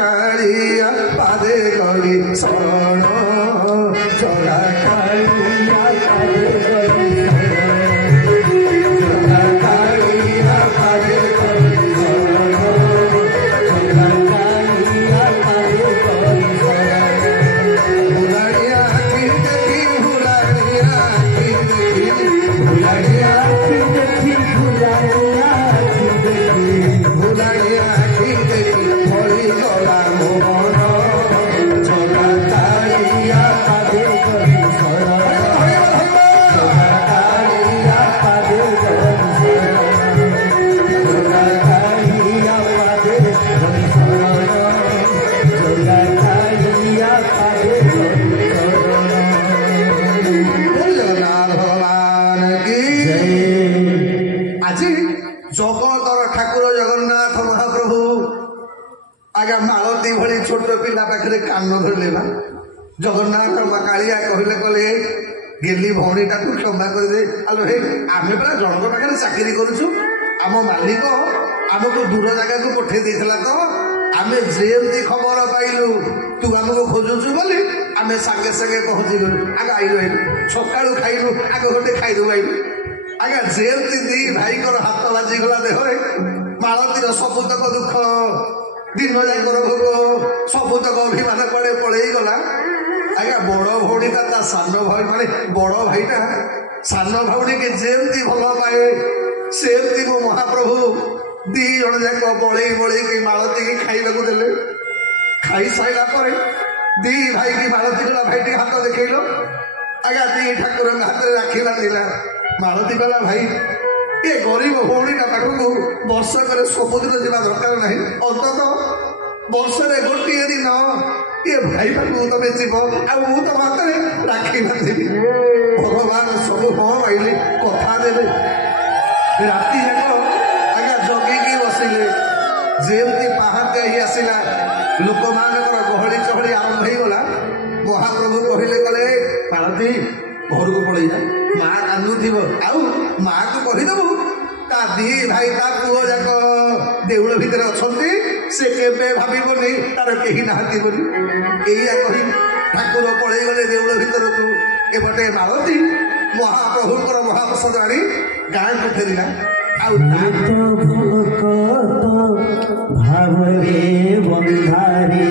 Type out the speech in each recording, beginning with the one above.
କାଳିଆ ପାଦେ କରି ଶରଣ ଜଗା କାଳିଆ ପାଦେ କରି ଜଗା କାଳିଆ ପାଦେ କରି ଶରଣ ଜଗା କାଳିଆ ପାଦେ କରି ଭୁଲାଣିଆ ଆଖି ଦେଖି ଭୁଲାଣିଆ ଆଖି ଦେଖି ଭୁଲାଣିଆ ଆଖି ଦେଖି ଭୁଲାଣିଆ ଆଖି ଦେଖି ଭୁଲାଣିଆ ଆଖି ଦେଖି ଭଳି ଗଲା ମୋ ମନ ଜଗା କାଳିଆ ପାଦେ କରି ଶରଣ ଜଗା କାଳିଆ ପାଦେ କରି ଶରଣ ଜଗା କାଳିଆ ପାଦେ କରି ଶରଣ ଜଗା କାଳିଆ ପାଦେ କରି ଶରଣ। ଜଗନ୍ନାଥ ଭଗବାନ କି ଆଜି ଜଗତର ଠାକୁର ଜଗନ୍ନାଥ ମହାପ୍ରଭୁ ଆଜ୍ଞା ମାଳତୀ ଭଳି ଛୋଟ ପିଲା ପାଖରେ କାନ ଧରିଲେ ବା ଜଗନ୍ନାଥ କାଳିଆ କହିଲେ କଲେ ଗେଲି ଭଉଣୀଟାକୁ କ୍ଷମା କରିଦେ। ଆଲୋ ହେ ଆମେ ପରା ଜଣଙ୍କ ପାଖରେ ଚାକିରି କରୁଛୁ, ଆମ ମାଲିକ ଆମକୁ ଦୂର ଜାଗାକୁ ପଠେଇ ଦେଇଥିଲା ତ ଆମେ ଯେମିତି ଖବର ପାଇଲୁ ତୁ ଆମକୁ ଖୋଜୁଛୁ ବୋଲି ଆମେ ସାଙ୍ଗେ ସାଙ୍ଗେ ପହଞ୍ଚିଗଲୁ। ଆଗ ଆଇଲୁ ସକାଳୁ ଖାଇଲୁ ଆଗ ଗୋଟେ ଖାଇଦବୁ ଆଇଲୁ ଆଜ୍ଞା ଯେମିତି ଦି ଭାଇଙ୍କର ହାତ ବାଜିଗଲା ଦେହରେ ମାଳତୀର ସବୁତକ ଦୁଃଖ ଦିନ ଯାକର ଭୋଗ ସବୁତକ ଅଭିମାନ କୁଆଡେ ପଳେଇଗଲା। ଆଜ୍ଞା ବଡ ଭଉଣୀଟା ତା ସାନ ଭାଇ ମାନେ ବଡ ଭାଇଟା ସାନ ଭଉଣୀକି ଯେମିତି ଭଲ ପାଏ ସେମିତି ମୋ ମହାପ୍ରଭୁ ଦି ଜଣ ଯାକ ବଳେଇ ବଳେଇକି ମାଳତୀକି ଖାଇବାକୁ ଦେଲେ। ଖାଇସାରିଲା ପରେ ଦି ଭାଇକି ମାଳତୀ ଗଲା ଭାଇ ଟିକେ ହାତ ଦେଖେଇଲ। ଆଜ୍ଞା ଦି ଠାକୁରଙ୍କ ହାତରେ ରାକ୍ଷୀ ବାନ୍ଧିଲା। ମାଳତୀ କଲା ଭାଇ ଏ ଗରିବ ଭଉଣୀଟା ପାଖକୁ ବର୍ଷକରେ ସବୁଦିନ ଯିବା ଦରକାର ନାହିଁ, ଅନ୍ତତଃ ବର୍ଷରେ ଗୋଟିଏ ଦିନ ଏ ଭାଇ ପାଖକୁ ତମେ ଯିବ ଆଉ ମୁଁ ତମ ହାତରେ ରାକ୍ଷୀ ବାନ୍ଧିବି। ଭଗବାନ ସବୁ ହଁ ପାଇଲେ କଥା ଦେଲେ। ରାତି ଯାକ ଆଜ୍ଞା ଜଗିକି ବସିଲେ। ଯେମିତି ପାହାନ୍ତିଆ ହେଇ ଆସିଲା ଲୋକମାନଙ୍କର ଗହଳି ଚହଳି ଆରମ୍ଭ ହେଇଗଲା। ମହାପ୍ରଭୁ କହିଲେ କଲେ ମାଳତୀ ଘରକୁ ପଳେଇଯା, ମା କାନ୍ଦୁଥିବ ଆଉ ମାକୁ କହିଦବୁ ତା ଦି ଭାଇ ତା ପୁଅ ଯାକ ଦେଉଳ ଭିତରେ ଅଛନ୍ତି, ସେ କେବେ ଭାବିବନି ତାର କେହି ନାହାନ୍ତି ବୋଲି। ଏଇଆ କହି ଠାକୁର ପଳେଇଗଲେ ଦେଉଳ ଭିତରକୁ। ଏପଟେ ମାଳତୀ ମହାପ୍ରଭୁଙ୍କର ମହାପ୍ରସାଦ ଆଣି ଗାଁକୁ ଫେରିଲା। ଆଉ ଭାବରେ ବନ୍ଧାରେ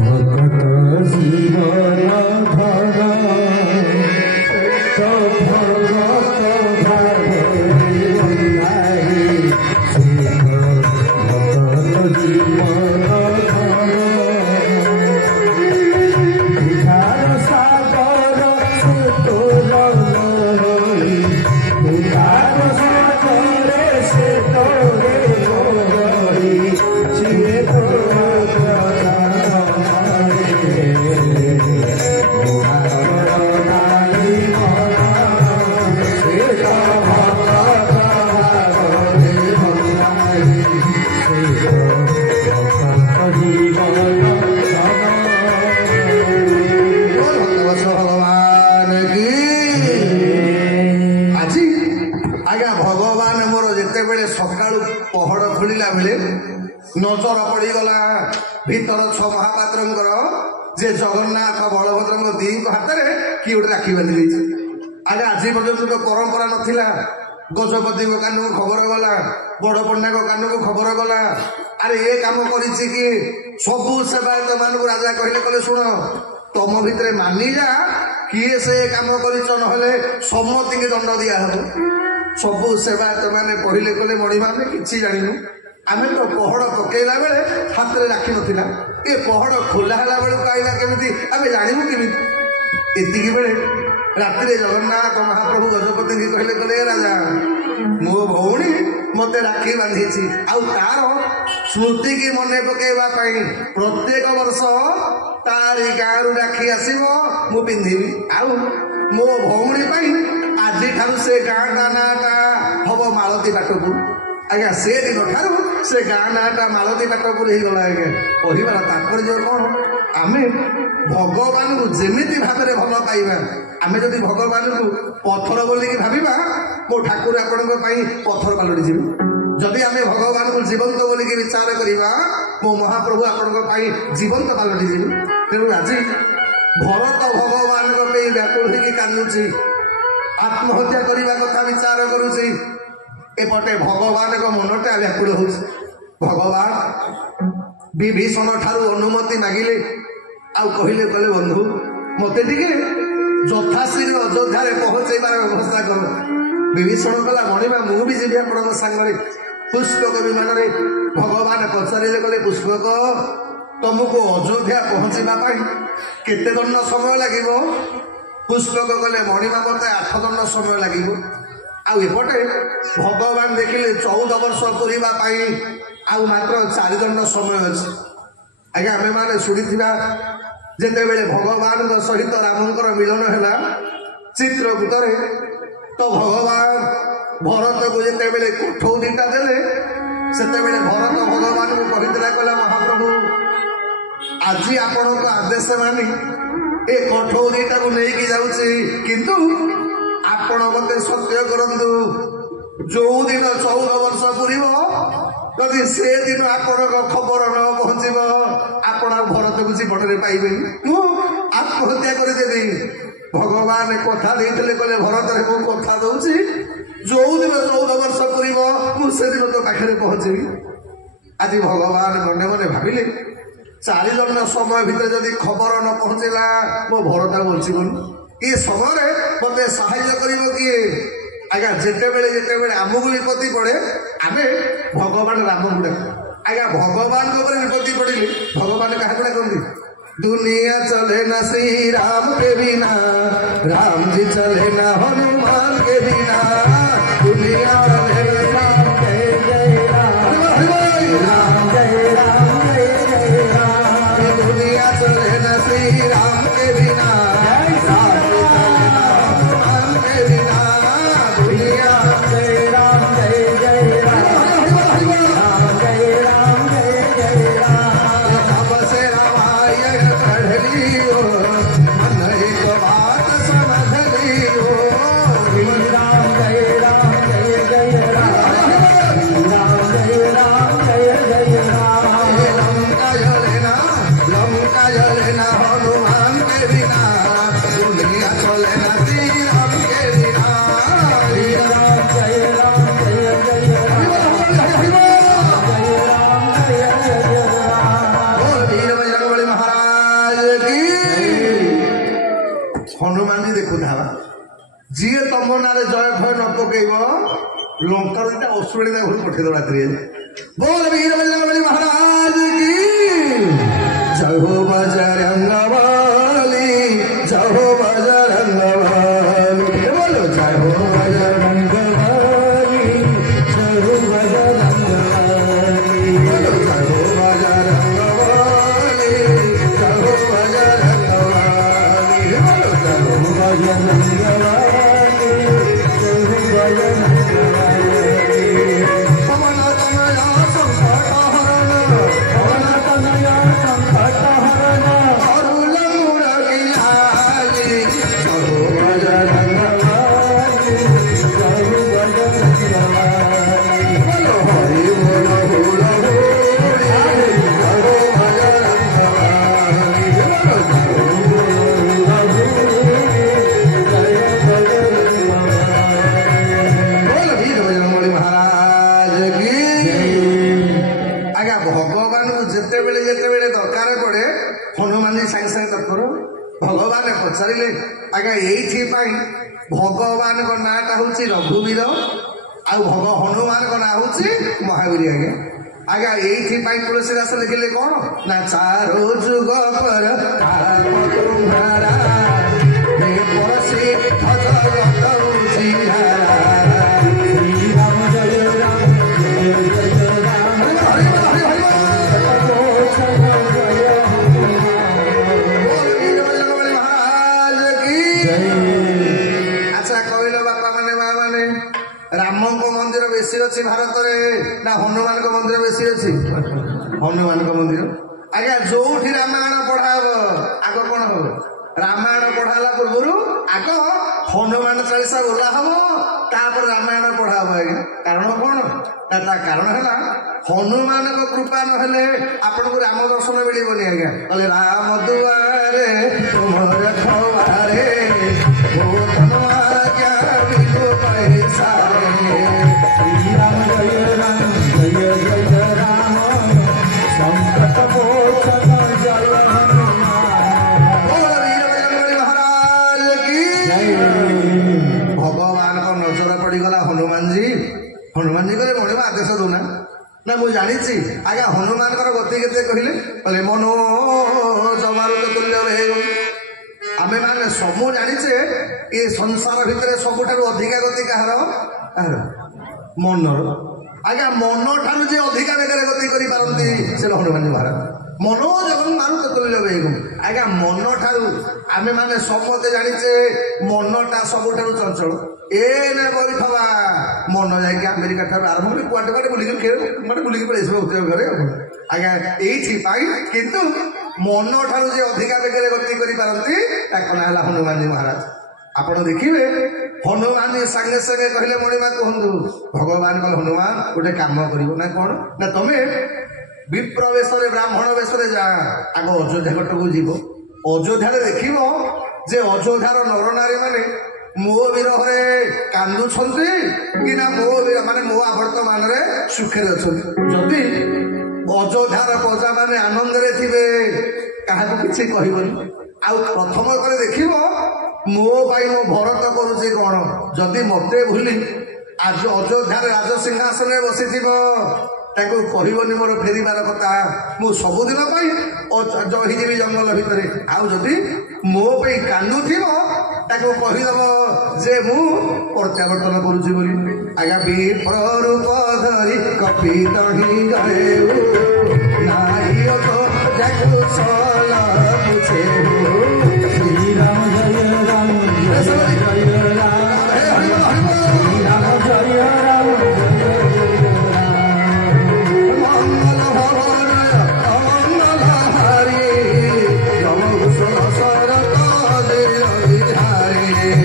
ଭଗତ ଜୀବନ ଧର ଭଗତ ଭାବରେ ବନ୍ଧାରେ ଭଗତ ଜୀବନ ଧର ସାଗର ସେ ତୋର ସାଗରେ ସେ ତୋରେ ସିଏ ନଜର ପଡ଼ିଗଲା ଭିତର ଛଅ ମହାପାତ୍ରଙ୍କର ଯେ ଜଗନ୍ନାଥ ବଳଭଦ୍ରଙ୍କ ଦିଙ୍କ ହାତରେ କିଏ ଗୋଟେ ରାକ୍ଷୀ ବାନ୍ଧି ଦେଇଛି। ଆରେ ଆଜି ପର୍ଯ୍ୟନ୍ତ ତ ପରମ୍ପରା ନଥିଲା। ଗଜପତିଙ୍କ କାନକୁ ଖବର ଗଲା, ବଡ ପଣ୍ଡାଙ୍କ କାନକୁ ଖବର ଗଲା, ଆରେ ଏ କାମ କରିଛି କି? ସବୁ ସେବାୟତ ମାନଙ୍କୁ ରାଜା କହିଲେ କଲେ ଶୁଣ ତମ ଭିତରେ ମାନିଯା କିଏ ସେ କାମ କରିଛ, ନହେଲେ ସମସ୍ତିଙ୍କି ଦଣ୍ଡ ଦିଆହବ। ସବୁ ସେବାୟତ ମାନେ କହିଲେ କଲେ ମଣିମା ଆମେ କିଛି ଜାଣିନୁ, ଆମେ ତ ପହଡ଼ ପକେଇଲା ବେଳେ ହାତରେ ରାକ୍ଷୀ ନଥିଲା, ଏ ପହଡ଼ ଖୋଲା ହେଲା ବେଳକୁ ଆଇଲା କେମିତି ଆମେ ଜାଣିବୁ କେମିତି? ଏତିକି ବେଳେ ରାତିରେ ଜଗନ୍ନାଥ ମହାପ୍ରଭୁ ଗଜପତିଙ୍କୁ କହିଲେ କଲେ ରାଜା ମୋ ଭଉଣୀ ମତେ ରାକ୍ଷୀ ବାନ୍ଧିଛି, ଆଉ ତାର ସ୍ମୃତିକି ମନେ ପକେଇବା ପାଇଁ ପ୍ରତ୍ୟେକ ବର୍ଷ ତାରି ଗାଁରୁ ରାକ୍ଷୀ ଆସିବ, ମୁଁ ପିନ୍ଧିବି। ଆଉ ମୋ ଭଉଣୀ ପାଇଁ ଆଜିଠାରୁ ସେ ଗାଁଟା ନାଁଟା ହବ ମାଳତୀ ବାଟପୁର। ଆଜ୍ଞା ସେ ଦିନ ଠାରୁ ସେ ଗାଁ ନାଁଟା ମାଳତୀ ବାଟପୁର ହେଇଗଲା। ଆଜ୍ଞା କହିବାର ତାତ୍ପର୍ଯ୍ୟ କଣ? ଆମେ ଭଗବାନଙ୍କୁ ଯେମିତି ଭାବରେ ଭଲ ପାଇବା, ଆମେ ଯଦି ଭଗବାନଙ୍କୁ ପଥର ବୋଲିକି ଭାବିବା ମୋ ଠାକୁର ଆପଣଙ୍କ ପାଇଁ ପଥର ପାଲଟି ଯିବେ। जदि आम भगवान को जीवंत बोलिकी विचार करवा मो महाप्रभु आपण जीवंत पालटि जीवी। तेणु आज भरत भगवान व्याकुल होगी कांदुची आत्महत्या करने कथा विचार करुची एपटे भगवान मनटा व्याकुल हो भगवान विभीषण ठारू अनुमति मागिले आउ कहले कले बंधु मते टिके यथाश्री अयोध्या पहुंचाइबार व्यवस्था कर। विभीषण कला मणिमा मु भी जी आप सांगे पुष्पक विमान भगवान पचारे कले पुष्पक तुमको अयोध्या पहुंचवा केते दंड समय लगे? पुष्पक कले मणिमा मत 8 दंड समय लगे। आउपटे भगवान देखिले 14 वर्ष पूरा आउ मात्र 4 दंड समय अच्छे। आज्ञा आम मैंने शुणी जिते बेले भगवान सहित रामंकर मिलन है चित्रकूट तो भगवान भरत को जिते बेले कठौरीटा देले सेते बेले भरत भगवान को कहला कहला महाप्रभु आज आपण को आदेश मानी ए कठौरीटा को लेकिन जाऊँगी किंतु आपण मते सत्य करंतु जो दिन 14 वर्ष पूर्व जदि से दिन आपण खबर न पहुँचब आपण भरत को जीवन पाइबे आत्महत्या करदेवी। भगवान कथा देते कहले भरत रे मु कथा दूची जो दिन 14 वर्ष पूर्व मुझे दिन तो पाखे पहुँचबी। आज भगवान मने मने भाविले 4 दंड समय भितर जदि खबर न पहुँचला मो भरत बचीबन ये समय मत साहाय्य कर किए? आज्ञा जिते बेले आमको विपत्ति पड़े आम भगवान राम को डाक। आज्ञा भगवान विपत्ति पड़े भगवान क्या कहते दुनिया चले ना श्री राम के बिना राम जी चले ना हनुमान के बिना दुनिया चले राम जय जय राम जय राम जय जय राम दुनिया चले ना श्री राम के बिना जी तुम ना जय भय न पकईब लंकार दिटा अश्रुणी घर पठेद रात्रि बोल वीर बजरंगबली महाराज की जय हो बजरंगबली जय हो बजरंगबली बोलो जय हो बजरंगबली जय हो बजरंगबली बोलो जय हो बजरंगबली जय हो बजरंगबली बोलो जय हो बजरंगबली भगवान पचारे आज्ञा ये भगवान नाटा हूँ रघुवीर आ हनुमान ना हूँ महावीर आज्ञा आज्ञा ये तुलसीदास लिखिले कौन ना चारो जुग पर तुम्हारा राम को मंदिर बेसी अच्छी भारत में ना हनुमान को मंदिर बेसी अच्छी हनुमान को मंदिर आज्ञा जो रामायण पढ़ा हम आग कौन हम ରାମାୟଣ ପଢା ହେଲା ପୂର୍ବରୁ ଆଗ ହନୁମାନ ଚାଳିଶା ବୋଲା ହବ, ତାପରେ ରାମାୟଣ ପଢା ହବ। ଆଜ୍ଞା କାରଣ କଣ? ତା କାରଣ ହେଲା ହନୁମାନଙ୍କ କୃପା ନହେଲେ ଆପଣଙ୍କୁ ରାମ ଦର୍ଶନ ମିଳିବନି। ଆଜ୍ଞା କହିଲେ ରାମ ଦୁଆରେ ତୁମର ଖବାରେ ହନୁମାନଜୀ କହିଲେ ମଣିମା ଆଦେଶ ଦଉନା ନା ମୁଁ ଜାଣିଛି। ଆଜ୍ଞା ହନୁମାନଙ୍କର ଗତି କେତେ କହିଲେ? କହିଲେ ମନୋ ଜମାରୁତ ତୁଲ୍ୟ ବେଗ। ଆମେ ମାନେ ସବୁ ଜାଣିଛେ ଏ ସଂସାର ଭିତରେ ସବୁଠାରୁ ଅଧିକା ଗତି କାହାର? ମନର। ଆଜ୍ଞା ମନ ଠାରୁ ଯେ ଅଧିକା ବେଗରେ ଗତି କରିପାରନ୍ତି ସେ ହନୁମାନଜୀ ମହାରାଜ। ମନୋ ଜଗନ୍ମାରୁତ ତୁଲ୍ୟ ବେଗ। ଆଜ୍ଞା ମନ ଠାରୁ ଆମେ ମାନେ ସମସ୍ତେ ଜାଣିଛେ ମନଟା ସବୁଠାରୁ ଚଞ୍ଚଳ। ଏନେ ବଇଥବା ମନ ଯାଇକି ଆମେରିକା ଠାରୁ ଆରମ୍ଭ କରି କୁଆଡେ କୁଆଡେ ବୁଲିକି ବୁଲିକି ପଳେଇ ଆସିବ ଘରେ। ଆଜ୍ଞା ଏଇଥିପାଇଁ କିନ୍ତୁ ମନ ଠାରୁ ଯେ ଅଧିକା ବେଗରେ ଗତି କରିପାରନ୍ତି ତାଙ୍କ ନାଁ ହେଲା ହନୁମାନଜୀ ମହାରାଜ। ଆପଣ ଦେଖିବେ ହନୁମାନଜୀ ସାଙ୍ଗେ ସାଙ୍ଗେ କହିଲେ ମଣିମା କୁହନ୍ତୁ। ଭଗବାନ କହିଲେ ହନୁମାନ ଗୋଟେ କାମ କରିବ ନା କଣ ନା ତମେ ବିପ୍ର ବେଶରେ ବ୍ରାହ୍ମଣ ବେଶରେ ଯା ଆଗ ଅଯୋଧ୍ୟା ଘଟକୁ ଯିବ। ଅଯୋଧ୍ୟାରେ ଦେଖିବ ଯେ ଅଯୋଧ୍ୟାର ନରନାରୀ ମାନେ ମୋ ବିରହରେ କାନ୍ଦୁଛନ୍ତି କି ନା ମୋ ମାନେ ମୋ ଆବର୍ତ୍ତମାନରେ ସୁଖରେ ଅଛନ୍ତି। ଯଦି ଅଯୋଧ୍ୟାର ପ୍ରଜା ମାନେ ଆନନ୍ଦରେ ଥିବେ କାହାକୁ କିଛି କହିବନି। ଆଉ ପ୍ରଥମ କରି ଦେଖିବ ମୋ ପାଇଁ ମୋ ଭରତ କରୁଛି କଣ। ଯଦି ମତେ ଭୁଲି ଆଜି ଅଯୋଧ୍ୟାରେ ରାଜସିଂହାସନରେ ବସିଥିବ ତାକୁ କହିବନି ମୋର ଫେରିବାର କଥା। ମୁଁ ସବୁଦିନ ପାଇଁ ରହିଯିବି ଜଙ୍ଗଲ ଭିତରେ। ଆଉ ଯଦି ମୋ ପାଇଁ କାନ୍ଦୁଥିବ ତାକୁ କହିଦବ ଯେ ମୁଁ ପ୍ରତ୍ୟାବର୍ତ୍ତନ କରୁଛି ବୋଲି। ଆଜ୍ଞା ବିପ୍ର ରୂପ ଧରି କପିତ ହିଁ ଗଳେ ନାରୀ ଯାକୁ ସଲ ବୁଝେ ଶ୍ରୀରାମ ଜୟ ରାମ ଜୟ ରାମ ରାମ ଜୟ ରାମ ମଙ୍ଗଲ ଭବନ ଅମଙ୍ଗଲ ହାରି ରମ କୁଶଳ ଶରତ ଶ୍ରୀରାମ ଜୟ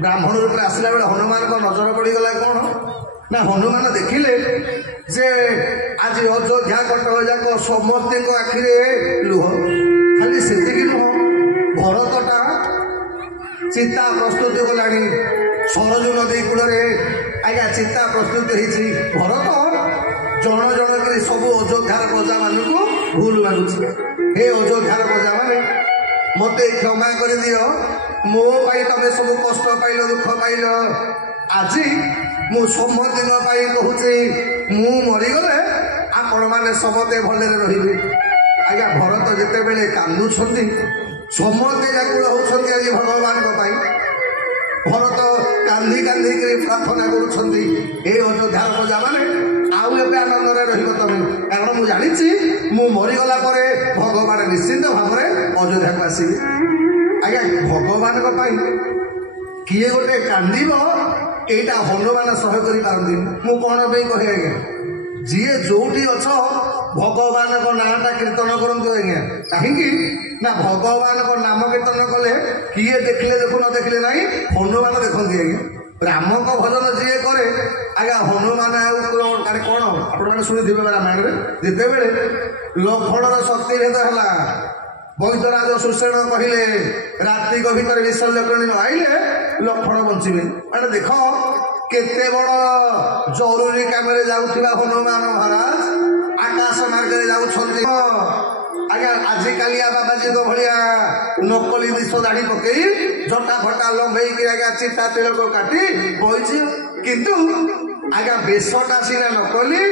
ବ୍ରାହ୍ମଣ ରୂପରେ ଆସିଲା ବେଳେ ହନୁମାନଙ୍କ ନଜର ପଡ଼ିଗଲା କଣ ନା ହନୁମାନ ଦେଖିଲେ ଯେ ଆଜି ଅଯୋଧ୍ୟା କଟକ ଯାକ ସମସ୍ତଙ୍କ ଆଖିରେ ଲୁହ। ଖାଲି ସେତିକି ନୁହଁ, ଭରତଟା ଚିତା ପ୍ରସ୍ତୁତି କଲାଣି। ସରଜୁ ନଦୀ କୂଳରେ ଆଜ୍ଞା ଚିତା ପ୍ରସ୍ତୁତି ହେଇଛି। ଭରତ ଜଣ ଜଣ କରି ସବୁ ଅଯୋଧ୍ୟାର ପ୍ରଜାମାନଙ୍କୁ ଭୁଲ ମାଗୁଛି। ହେ ଅଯୋଧ୍ୟାର ପ୍ରଜାମାନେ ମତେ କ୍ଷମା କରିଦିଅ, ମୋ ପାଇଁ ତମେ ସବୁ କଷ୍ଟ ପାଇଲ, ଦୁଃଖ ପାଇଲ। ଆଜି ମୁଁ ସମସ୍ତଙ୍କ ପାଇଁ କହୁଛି ମୁଁ ମରିଗଲେ ଆପଣମାନେ ସମସ୍ତେ ଭଲରେ ରହିବେ। ଆଜ୍ଞା ଭରତ ଯେତେବେଳେ କାନ୍ଦୁଛନ୍ତି ସମସ୍ତେ ବ୍ୟାକୁଳ ହଉଛନ୍ତି ଆଜି ଭଗବାନଙ୍କ ପାଇଁ। ଭରତ କାନ୍ଦି କାନ୍ଦିକିରି ପ୍ରାର୍ଥନା କରୁଛନ୍ତି ଏ ଅଯୋଧ୍ୟାର ପ୍ରଜାମାନେ ଆଉ ଏବେ ଆନନ୍ଦରେ ରହିବ ତମେ। କାରଣ ମୁଁ ଜାଣିଛି ମୁଁ ମରିଗଲା ପରେ ଭଗବାନ ନିଶ୍ଚିନ୍ତ ଭାବରେ ଅଯୋଧ୍ୟାକୁ ଆସିବେ। ଆଜ୍ଞା ଭଗବାନଙ୍କ ପାଇଁ କିଏ ଗୋଟେ କାନ୍ଦିବ ଏଇଟା ହନୁମାନ ସହ୍ୟ କରିପାରନ୍ତିନି। ମୁଁ କଣ ପାଇଁ କହେ ଆଜ୍ଞା, ଯିଏ ଯୋଉଠି ଅଛ ଭଗବାନଙ୍କ ନାଁଟା କୀର୍ତ୍ତନ କରନ୍ତୁ ଆଜ୍ଞା। କାହିଁକି ନା ଭଗବାନଙ୍କ ନାମ କୀର୍ତ୍ତନ କଲେ କିଏ ଦେଖିଲେ ଦେଖୁ ନ ଦେଖିଲେ ନାହିଁ, ହନୁମାନ ଦେଖନ୍ତି ଆଜ୍ଞା। ରାମଙ୍କ ଭଜନ ଯିଏ କରେ ଆଜ୍ଞା ହନୁମାନ ଆଉ ମାନେ କଣ ଆପଣମାନେ ଶୁଣିଥିବେ ରାମାୟଣରେ ଯେତେବେଳେ ଲକ୍ଷ୍ମଣର ଶକ୍ତି ଭେଦ ହେଲା, ବୈଦ୍ୟରାଜ ସୁଷେଣ କହିଲେ ରାତ୍ରିକ ଭିତରେ ବିସର୍ଜନୀ ନ ଆଇଲେ ଲକ୍ଷ୍ମଣ ବଞ୍ଚିବେ। ମାନେ ଦେଖ କେତେ ବଡ ଜରୁରୀ କାମରେ ଯାଉଥିବା ହନୁମାନ ମହାରାଜ ଆକାଶ ମାର୍ଗରେ ଯାଉଛନ୍ତି। ଆଜ୍ଞା ଆଜିକାଲିଆ ବାବାଜୀଙ୍କ ଭଳିଆ ନକଲି ଦିଶ ଦାଢି ପକେଇ ଜଟା ଫଟା ଲମ୍ବେଇକି ଆଜ୍ଞା ଚିତା ତିଳକ କାଟି ବଇଛି, କିନ୍ତୁ ଆଜ୍ଞା ବେଶଟା ସିନା ନକଲି,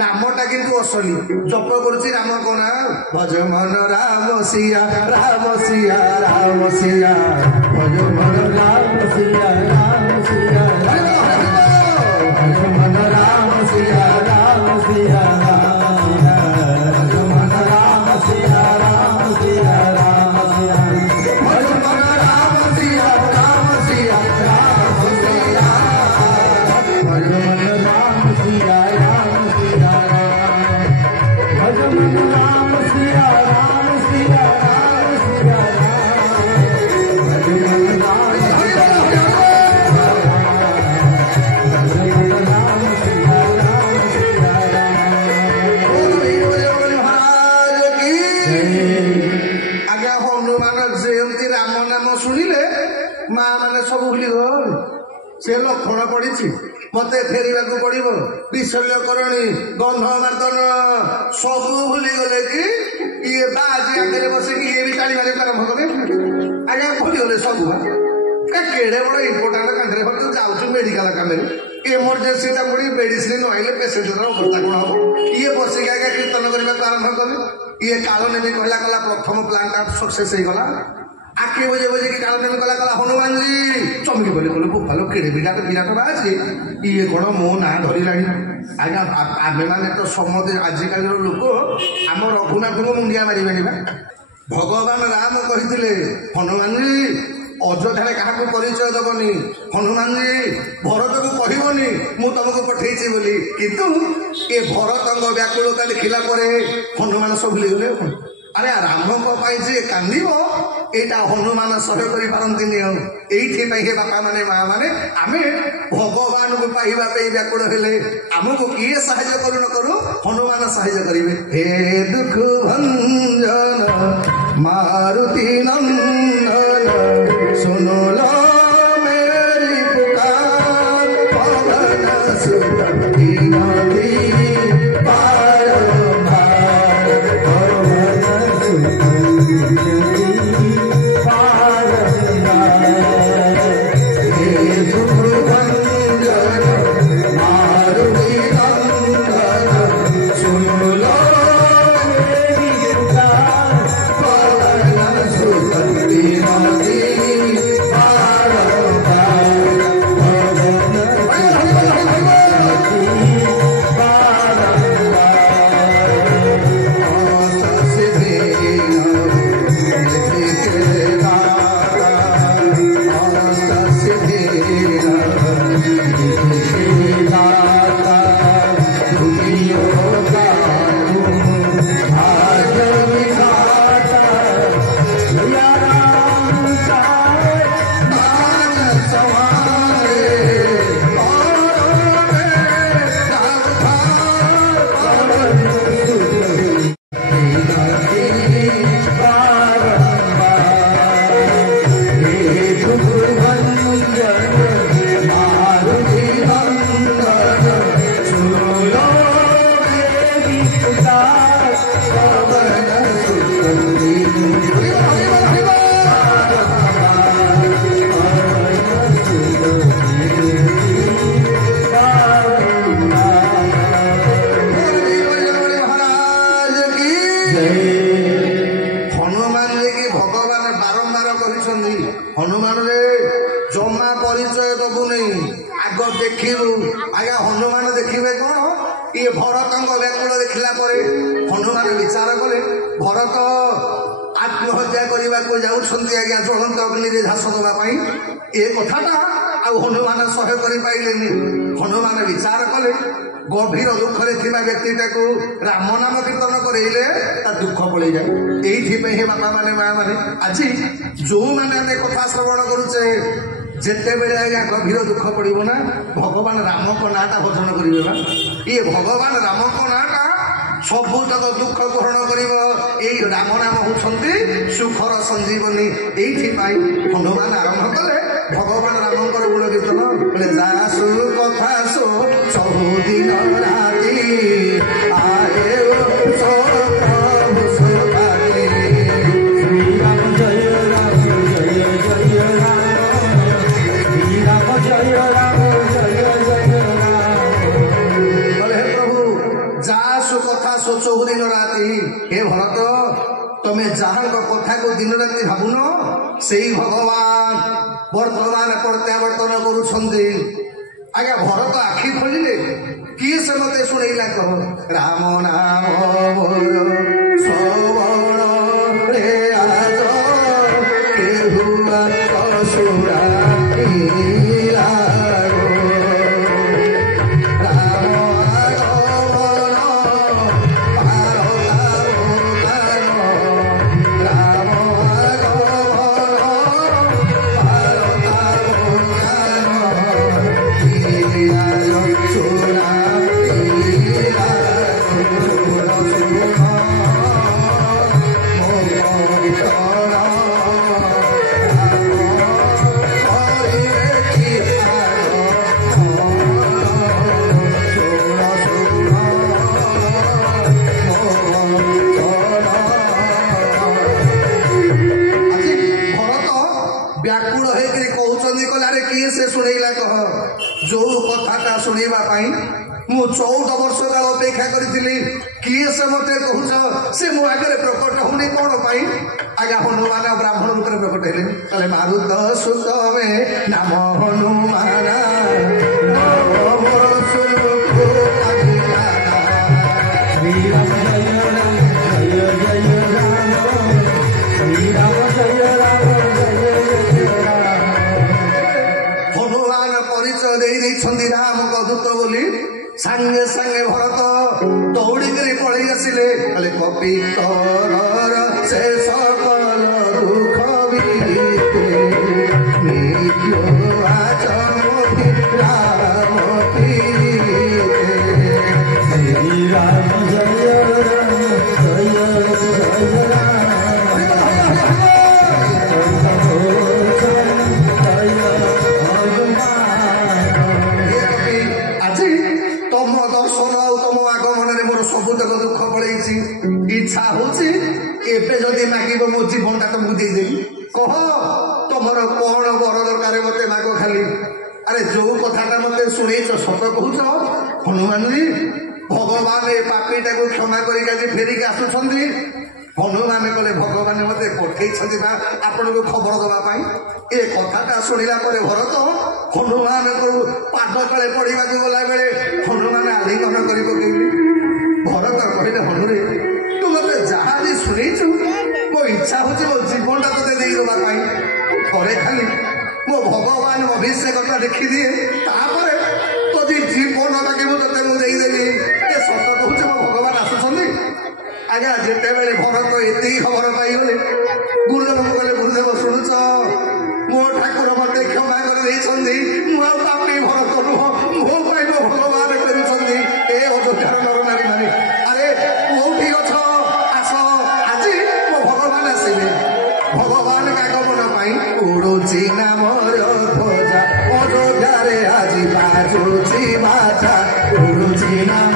ନାମଟା କିନ୍ତୁ ଅସଲି। ଜପ କରୁଛି ରାମଙ୍କ ନାଁ, ଭଜ ମନ ରାମ ସିଆ ରାମ ସିଆ ରାମ ସିଆ ଭଜ ମନ ରାମ ସିଆ ରାମ ସିଆ ଭଜ ମନ ରାମ ସିଆ ରାମ ସିଆ ଭଜ ମନ ରାମ ସିଆ ରାମ ସିଆ से लक्षण पड़ी मत फेर पड़ो विशल्यकरणी गंध मार्दन सब भूली गले कि ये आज आगे बस ये भी टाणी मारे आरंभ कले आज्ञा भूली गले सब केड़े बड़ इम्पोर्टाट कांधे जाऊँ मेडिकाल कम एमरजेन्सी पुणी मेडिसिन नईले पेसेंटर अवस्था कौन हम ये बसिक आज्ञा कीर्तन करने को आरंभ कले ये काल नेमी कहला कला प्रथम प्लांट सक्सेस होगा आखे बजे बजे कि काल नेमी कहला कला हनुमान जी चमकी बोले बोले भोपाल केड़े विराट विराट बात ये कौन मो ना धरला आज्ञा आमे मैंने तो समझे आजिकल लोक आम रघुनाथ को मुंडिया मारे भगवान राम कही हनुमान जी अयोध्या क्या परिचय दबनी हनुमान जी भरत को कहबनी मु तुमको पठेছি बोली किंतु ये भरत व्याकुलता देखला हनुमान सब भूली गले अरे राम जी कांदीब यहाँ हनुमान सहय कर ये बापा माने माँ माने आम भगवान को पाइबापी व्याकुल हेले आमको किए साहाय्य करू न करू हनुमान साहाय्य करेंगे हे दुख भंजन मारुति नंदन सुनो लो मेरी पुकार पवन सुत नदी पार हनुमान रे जमा परिचय दबु नहीं आग देखू आज्ञा हनुमान देखिए कौन ये भरत व्याकुल देखला हनुमान विचार कले भरत आत्महत्या करने को जाऊँगी आज्ञा ज्वलंत अग्नि झास देवाई ये कथाटा आउ हनुमान सह्य कर पाइले हनुमान विचार कले गभीर दुखरे व्यक्तिटा को राम नाम कीर्तन करेले दुख पड़ जाए ये बापा माने माँ माने आज जो मैंने कथा श्रवण करुचे जिते बड़े आज्ञा गभीर दुख पड़ो ना भगवान राम को नाटा भजन करेंगे ये भगवान राम को नाटा सबुतक दुख ग्रहण कर राम नाम होती सुखर संजीवनी ये हनुमान आरंभ कले भगवान रामकर गुण कीर्तन बोले जासु कथा सो सबुदिन राति आए चौदिन राति हे भरत तमें जहाँ कथा को दिन राति भावुन से भगवान वर्तमान प्रत्यावर्तन करुछंती आज्ञा भरत आखि खोलिले किए से मते शुणैला कह राम नाम श्रवण रे आज केहुआ कसुरा मु 14 वर्ष काल अपेक्षा करी किए से मत कह से मो आगे प्रकट होनी कौन पाई आज्ञा हनुमान ब्राह्मण रूप में प्रकट हेले कहले मारुत सुत में नाम हनुमान हनुमान परिचय दे राम को दूत बोली सांगे सांगे भरत दौड़िक पलि आसिले कहले कपितर से सकल दुख राम जय दुख पड़े इच्छा होची एबे जदि मागिब मो जीवनटा तुमको देदेवी कह तुमर कौन बर दरकार मत माग खाली अरे जो कथाटा मत शुणेच सत कहूच हनुमान जी भगवान ए पापीटा को क्षमा कर फेरिक आसुंट हनुमान कले भगवान मत पठे आपण को खबर दवाई ए कथाटा शुणिला भरत हनुमान को पाद तले पड़ा गला बेले हनुमान आलिंगन कर पकेली भरत कहले हनुरे तू मत जहाँ भी शुणु मो इच्छा हो मो जीवनटा ते देवाई थे खाली मो भगवान अभिषेकता देखी दिए तो जीवन बाकी ते मुझेदेवी ये सत कहूँ मो भगवान आसुँच आज्ञा जिते बड़े भरत ये खबर पाईगले गुरुदेव को कहले गुरुदेव शुणुच मो ठाकुर मत क्षमा कर पापी भरत नुह मो भगवान कर अयोध्यार नर नारी मानी अरे कौटी अछ आस आज मो भगवान आसवे भगवान आगमन उड़ुची नाम ध्वजा अयोध्यारे आज बाजुची बाजा उड़ुची नाम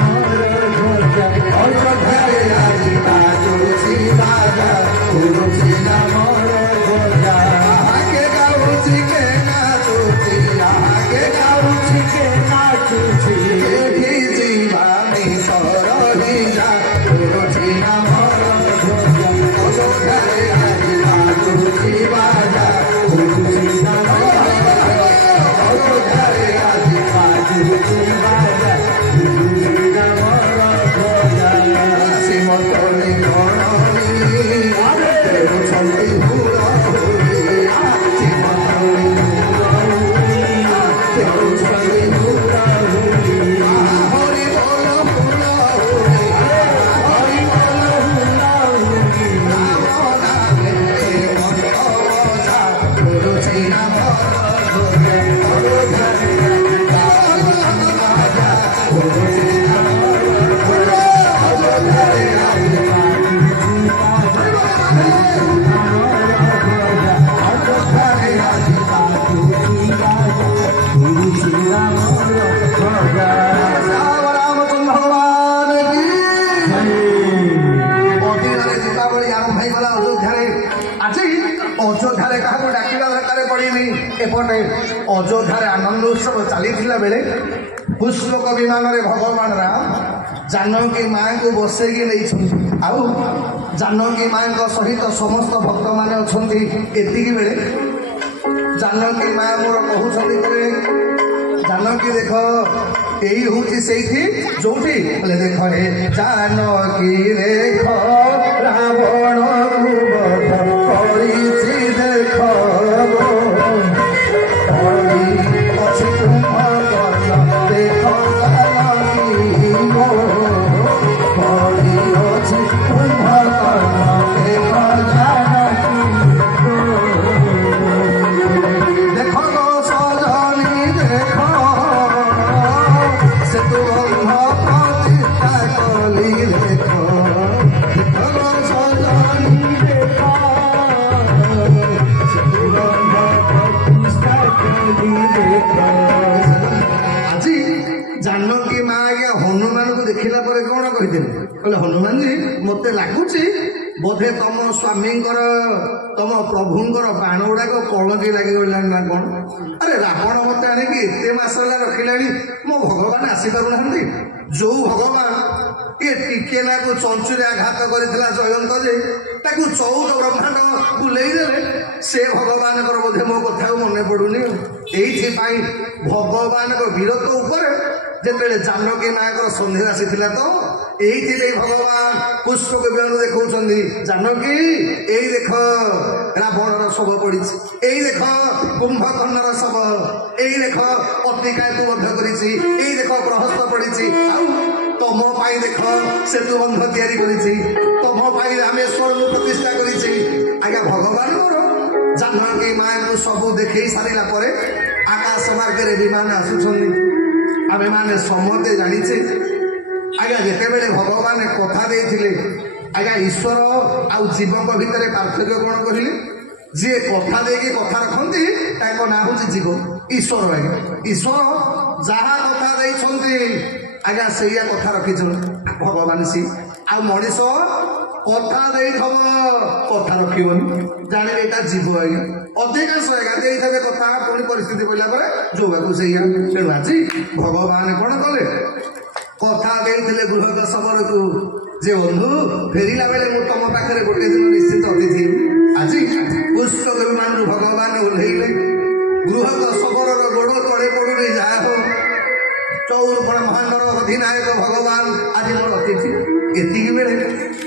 ध्वजा अयोध्यारे आज बाजुची बाजा उड़ुची नाम ध्वजा आगे गाउची के नाचुची आगे गाउची के नाचुची एपटे अयोध्यार आनंद उत्सव चली बेले पुष्पक विमान भगवान राम जानकी माँ को बसैकी नहीं आउ जानकी माँ सहित समस्त भक्त मान अच्छा एति बेले जानकी माँ मोर कहते जानकी देख यही हूँ से जो देख हे जानकी रेख रावण देख जानकी माँ आज्ञा हनुमान को देखला कौन कहते हनुमान जी मत लगुच बोधे तुम स्वामी तुम प्रभुंर बाण गुड़ाक कलंकी लगी गलानी ना कौन। अरे रावण मत आणिकी एत मास रखिला मो भगवान आसीपार जो भगवान ये टिके ना को चंचुरे आघात करथिला जयंत जे ताकू 14 ब्रह्मांड बुलेई देले से भगवान बोधे मो कथा मन पड़ुनी। एइथि पाई भगवान वीरत्व ऊपर जेतेले जानकी माँ सन्देह आसीथिला तो एइथि भगवान पुष्पक विमान देखौछन्ती जानकी एई देख रावणर शव पड़ी, एई देख कुंभकर्णर शव, एई देख पत्रिका को बद्ध करिछि, एई देख प्रहस्त पड़ी तुम पाई देख सेतु बंध तैयारी करिछि, तुम पाई रामेश्वर प्रतिष्ठा करिछि। आज्ञा भगवान मोर जानकी माँ को सब देखई सारिला परे आकाश मार्ग विमान आसुछन्ती आमे माने समते जानिछे। आज्ञा जेतेबेले भगवान कथा देइथिले आज्ञा ईश्वर आउ जीवक भितर पार्थक्य कौन कहले जी कथा देके कथा रखती ताको ना हूँ जीव ईश्वर। आज्ञा ईश्वर जहा कथा देइछन्ती आज्ञा सेया कथा रखिछन भगवान सी आ मनीष कथा देइथब कथा रखिबनी जानिबे एटा जीव। आज्ञा अधिकांश आज्ञा देइथबे कथा पुणी परिस्थिति पड़ला परे जोबाकू सेया। तेणु आज भगवान कौन कले कथा देइथिले गृहक सबर को जे बंधु फेरिला बेले मु तुम पाखरे गोटे दिन निश्चित अतिथि। आज पुष्पक विमान भगवान ओह्लैले गृहक सबर गोड़ तले पड़ुनी जा हो 14 ब्रह्मांडर अधिनायक भगवान आज मोर अतिथि। एतिकी बेले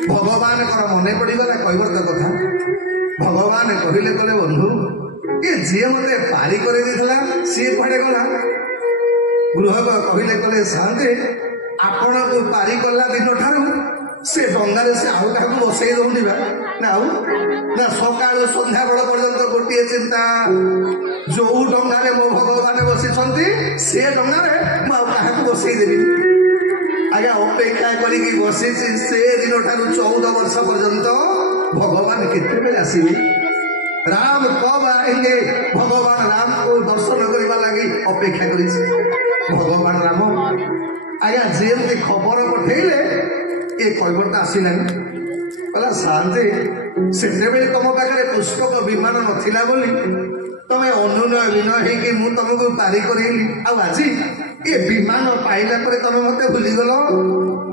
भगवान मन पड़गला कैवर्त कथा। भगवान कहले कले बंधु ये जी मते पारी कर सी कड़े गला। गृहक कहले कले शांति आपण को पारी कला दिन ठारू से डंगारे से आउ क्या बसई दौनी ना ना सकाल संध्या बेल पर्यंत गोटे चिंता जो डंगारे मो भगवान बसी से डंगारे मुझे बसई देवी। आज्ञा अपेक्षा करी बसी से दिन ठारू 14 वर्ष पर्यंत भगवान केते आसवे राम कब आएंगे भगवान राम को दर्शन करने लगी अपेक्षा कर भगवान राम आज्ञा जमी खबर पठेले ये कैवर्त आसलानी कहला शांति से तुम पाखे पुष्पक विमान नथिला बोली तमें अनुनय विनय हो तुमको पारी करेली आज ये विमान पाइला पर तुम मत भूलीगल।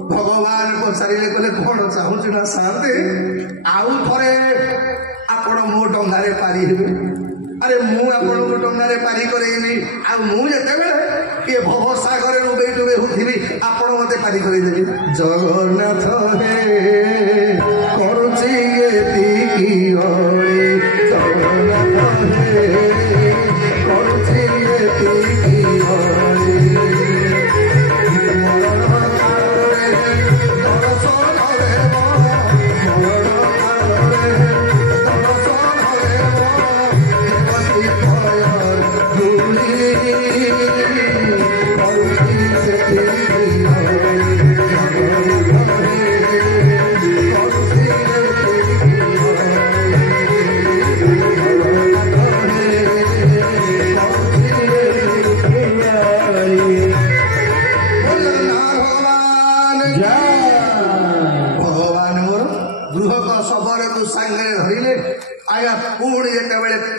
भगवान पचारे कहले कौन चाहूँ ना शांति आउ थे आपण मो डंगारे पारी हे। अरे मु आपण को डंगारे पारी करेली आते ये भव सागर डुबे डुबे होथि आपण मते पारी करदेवी। जगन्नाथ हे करुछि एतिकी हरे जगन्नाथ हे करुछि एतिकी हरे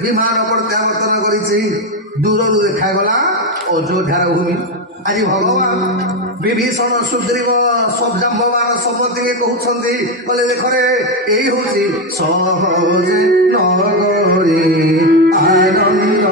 विमान प्रत्यावर्तन कर दूर देखागला अयोध्यार भूमि। आज भगवान विभीषण सुग्रीव सब जाम्बवान समति कहते कहले देख रे यही हूँ सहज नगरी आनंद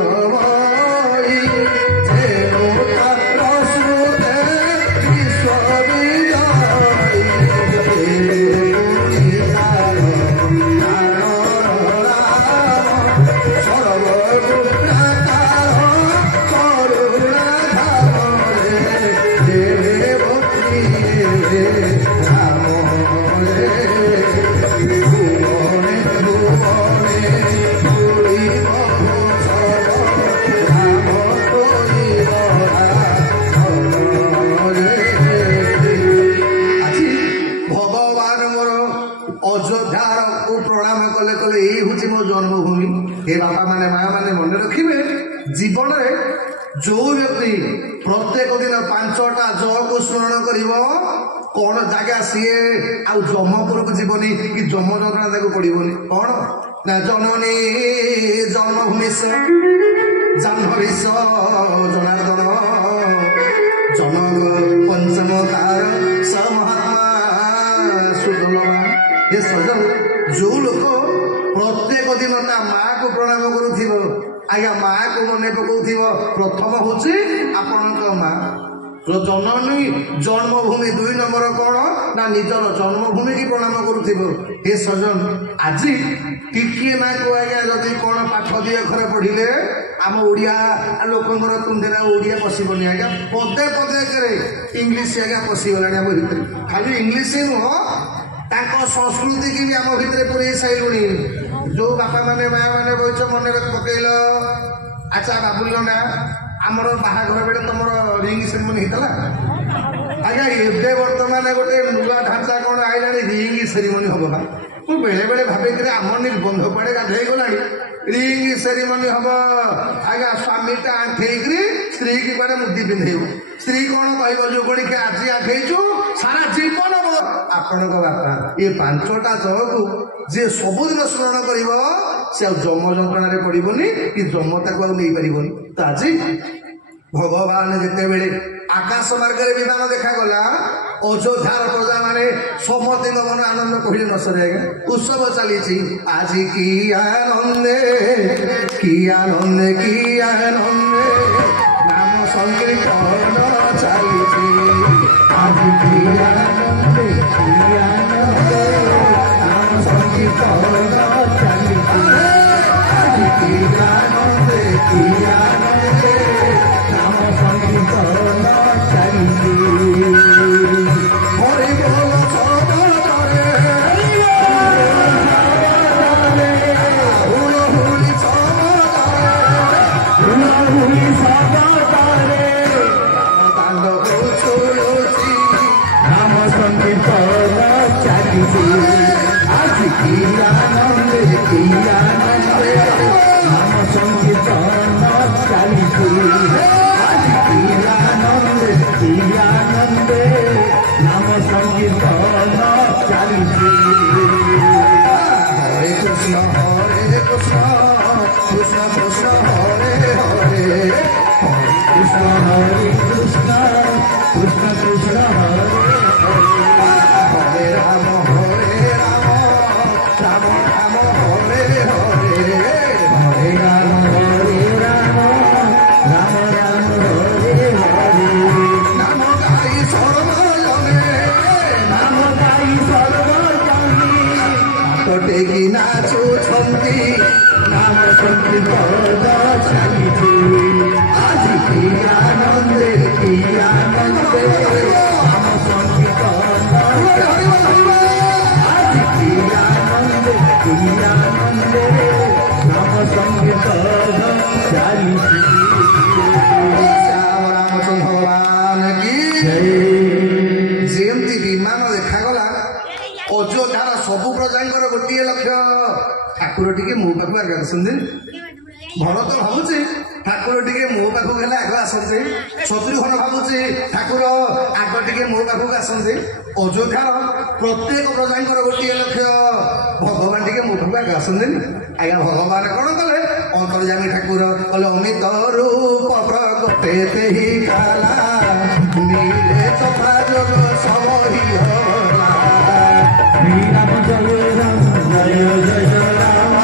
जीवन में जो व्यक्ति प्रत्येक दिन 5टा ज को स्मरण कर कौन जगह सीए आउ जमपुर को जीवनी कि जम जंत्रणा ताको पड़ोनी कौन ना जननी जन्मभूमि जाह्नवीश जनार्दन जनक पंचम तार स महात्मा सुदलमा ये सजल जो लोक प्रत्येक दिन ता माँ को प्रणाम करुथिबो आज्ञा माँ को मन पकाउथिबो प्रथम होची आपणक माँ जननी जन्मभूमि 2 नंबर कौन ना निजर जन्मभूमि की प्रणाम करुथिबो हे सजन आज टिके ना को आज्ञा जदि कौन पाठ दी अक्षर पढ़िले आम ओडिया लोकंर तुंडेरा ओडिया पशिबनी आज्ञा पदे पदे करे इंग्लिश आज्ञा पशिगलानी आम भितर खाली इंग्लिश नुह तांको संस्कृति की भी आम भितर पुरे साइलुनी जो बापा माने माँ माने बच मन पकईल अच्छा बाबुल ना आमर बाहाघर बेले तुम रिंग सेरेमनी होता आज्ञा एवं बर्तमान गोटे नुआ ढांचा कौन आईला रिंग सेरेमनी हम ना मुझे बेले बेले भाविक आम निबंध कड़े गाधे गला रिंग सेरेमनी हम आज्ञा स्वामीटा आंठेक स्त्री की कड़े मुदी पिंधेब स्त्री कौन कह जोगणी के आज आंठेचु सारा जीवन आपण बापा ये 5टा जह को जी सबुदिन स्मरण कर जम जंत्रणा पड़ोनी कि जमता को नहीं पारनी तो आज भगवान जिते आकाश मार्ग विमान देखागला अयोध्यार प्रजा माने समस्त मन आनंद कहले न सरे उत्सव चली आज की आनंदे नाम संकीर्तन चली आज की आनंदे नाम संकीर्तन चली आज की आनंदे नाम संकीर्तन चली हरि बोल सबरे हुलहुली सबरे तांडव चलुची नाम संकीर्तन चली आज की आनंदे नाम संकीर्तन चली आज की आनंदे नाम संकीर्तन चली हरे कृष्ण कृष्ण कृष्ण हरे हरे हरे कृष्ण कृष्ण कृष्ण हरे हरे राम राम राम हरे हरे हरे राम राम राम हरे हरे नाम गाई सर्वजने हाथ टेकी नाचुछन्ति नाम संकीर्तन चलिछि आज की आनंदे नाम संकीर्तन आज की आनंदे नाम संकीर्तन चलिछि श्याम रामचंद्र भगवान की जयंती विमान देखागला अयोध्यार सबु प्रजांकर गोटे लक्ष्य ठाकुर टी मो पाक आसते भरत भावुचे ठाकुर टी मो पाक आग आसते शत्रुघ्न भावुचे ठाकुर आग टी मो पाक आसते अयोध्यार प्रत्येक प्रजांकर गोटे लक्ष्य भगवान टी मो पाक आग आसते आज्ञा भगवान कौन कले अंतर्यामी ठाकुर कले अमित रूप प्रगटे ही काला नीले तथा जोग सब श्री राम जय राम जय जय राम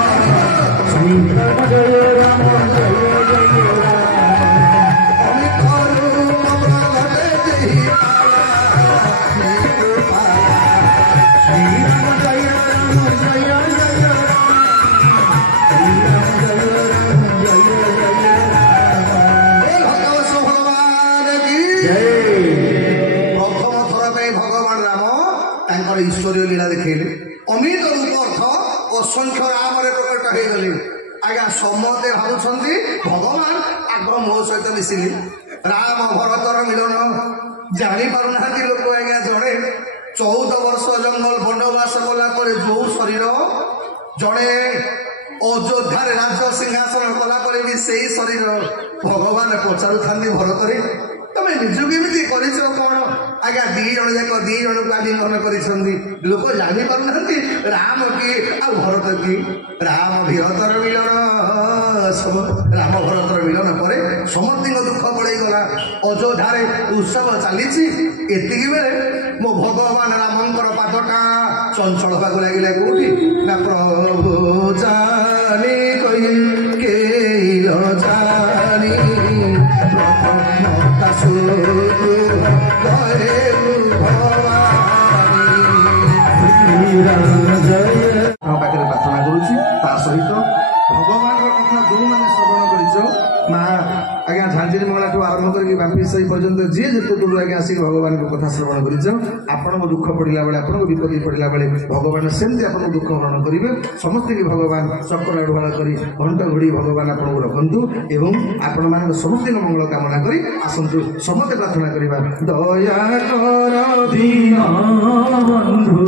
श्री राम जय राम जय जय राम अमित रूप प्रगटे ही काला श्री राम जय राम जय जय राम श्री राम जय राम जय जय राम भगवान भगवान की जय प्रथम थर पे भगवान राम तांकर ईश्वरीय लीला देखले अमित रूप अर्थ असंख्य राम प्रकट हो गले आज्ञा समते भावुंट भगवान आग मो सहित मिसिले राम भरतर मिलन जानी पारना लोक आज्ञा जड़े 14 वर्ष जंगल बंडवास कला जो शरीर जड़े अयोध्यार राज्य सिंहासन कला भी से शरीर भगवान पचारू था भरत तुम निज केमी कर कौन आज्ञा दी जन जाक दी जन को आलिंगन कर लोक जापर राम कि आ भरत कि राम भरतर मिलन राम भरतर मिलन पर समस्त दुख पड़ेगला अयोध्या उत्सव चली एतिक बेले मो भगवान रामंकर पादटा चंचल होगा लगे कौटी ना प्रभु जानी कही के जानी पाखे प्रार्थना करुच्ची सहित भगवान कथा जो मैंने श्रवण कर आज्ञा झांझरी मेला आरंभ करके बापी साई पर्यंत जी जिते दूर आज्ञा आसिक भगवान को कथा श्रवण कर दुख पड़ा बेले आप विपत्ति पड़ा बेले भगवान सेमती आप दुख हरण करेंगे समस्त की भगवान चक्र आढ़ुआ कर घंट घोड़ी भगवान आपको रखु एवं आपण मान समस्त मंगल कामना कर आसतु समस्त प्रार्थना करवा दया कर दीन बंधु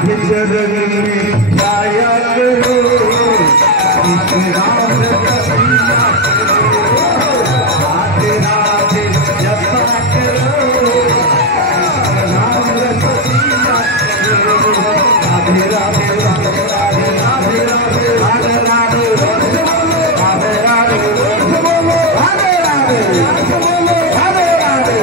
राधे चरण में जाया करो, कृष्ण राम रसगुल्ला करो, राधे राधे जपा करो, राम रसगुल्ला करो, राधे राधे राधे राधे राधे राधे राधे राधे राधे राधे बोलो, राधे राधे बोलो, राधे राधे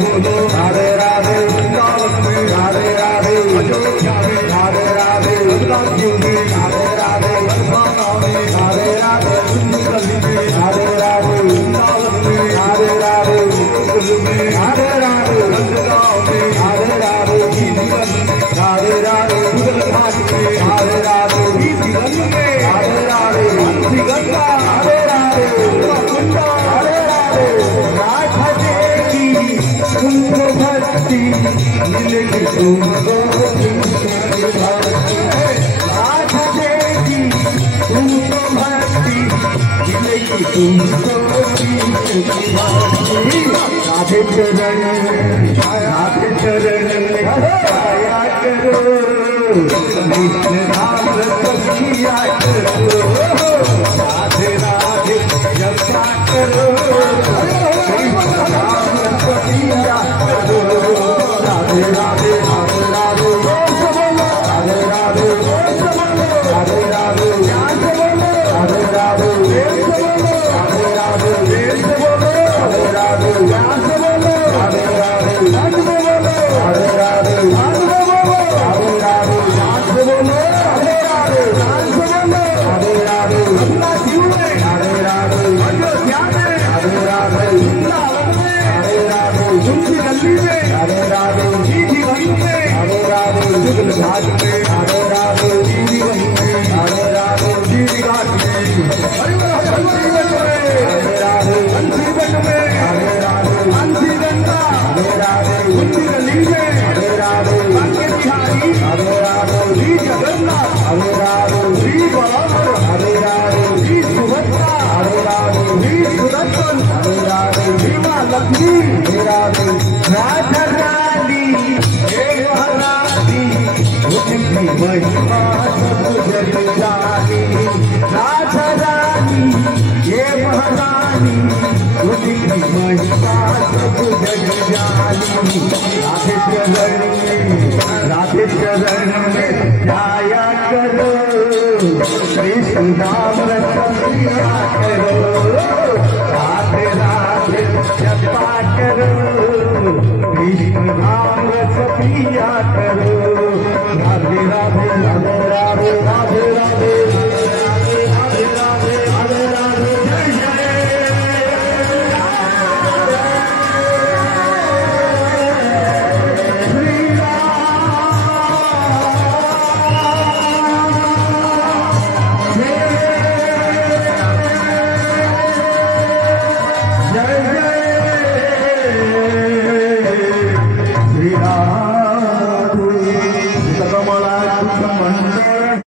बोलो, राधे राधे वृंदावन में, राधे राधे अयोध्या में, राधे राधे वृंदावन में, राधे राधे वरसाना में, राधे राधे कुंडली में, राधे राधे वृंदावन में, राधे राधे कुंडली में, राधे राधे नंदगांव में, राधे राधे जीवन में, राधे राधे घाट में, राधे राधे जीवन में, राधे राधे गंगा, राधे राधे कुंडा, राधे राधे राधे की तुमको भक्ति मिलेगी, तुमको राधे की तुमको भक्ति मिलेगी, तुमको राधे चरण में, राधे चरण में आया करो, कृष्ण राम रसगुल्ला करो, राधे राधे जपा करो, कृष्ण राम रसगुल्ला करो, राधे राधे राधे राधे राधे राधे राधे राधे ज्ञान बोलो, राधे राधे राधे राधे राधे राधे ज्ञान बोलो, राधे राधे ज्ञान बोलो, राधे राधे ज्ञान बोलो, राधे राधे ज्ञान बोलो, राधे राधे ज्ञान बोलो, राधे राधे अपना जीव में, राधे राधे अयोध्या में, राधे राधे वृंदावन में, राधे राधे तुलसी गली में, राधे राधे जीवन में, राधे राधे जुगल घाट में, राधे राधे जीवन में, राधे राधे जीवी घाट में, राधे राधे अंशीवन में, राधे राधे अंशी गंगा, राधे राधे कुंडी गली में, राधे राधे बांके बिहारी, राधे राधे श्री जगन्नाथ, राधे राधे श्री बलराम, राधे राधे श्री सुभद्रा, राधे राधे श्री सुदर्शन, राधे राधे श्री मां लक्ष्मी, राधे राधे राधा रानी हे महारानी, उनकी महिमा सब जग जानी, राधा रानी हे महारानी, उनकी महिमा सब जग जानी, राधे चरण में, राधे चरण में जाया करो, कृष्ण नाम रसगुल्ला करो, राधे राधे जपा करो, कृष्ण नाम रसगुल्ला करो, राधे राधे राधे राधे राधे राधे राधे राधे राधे राधे जय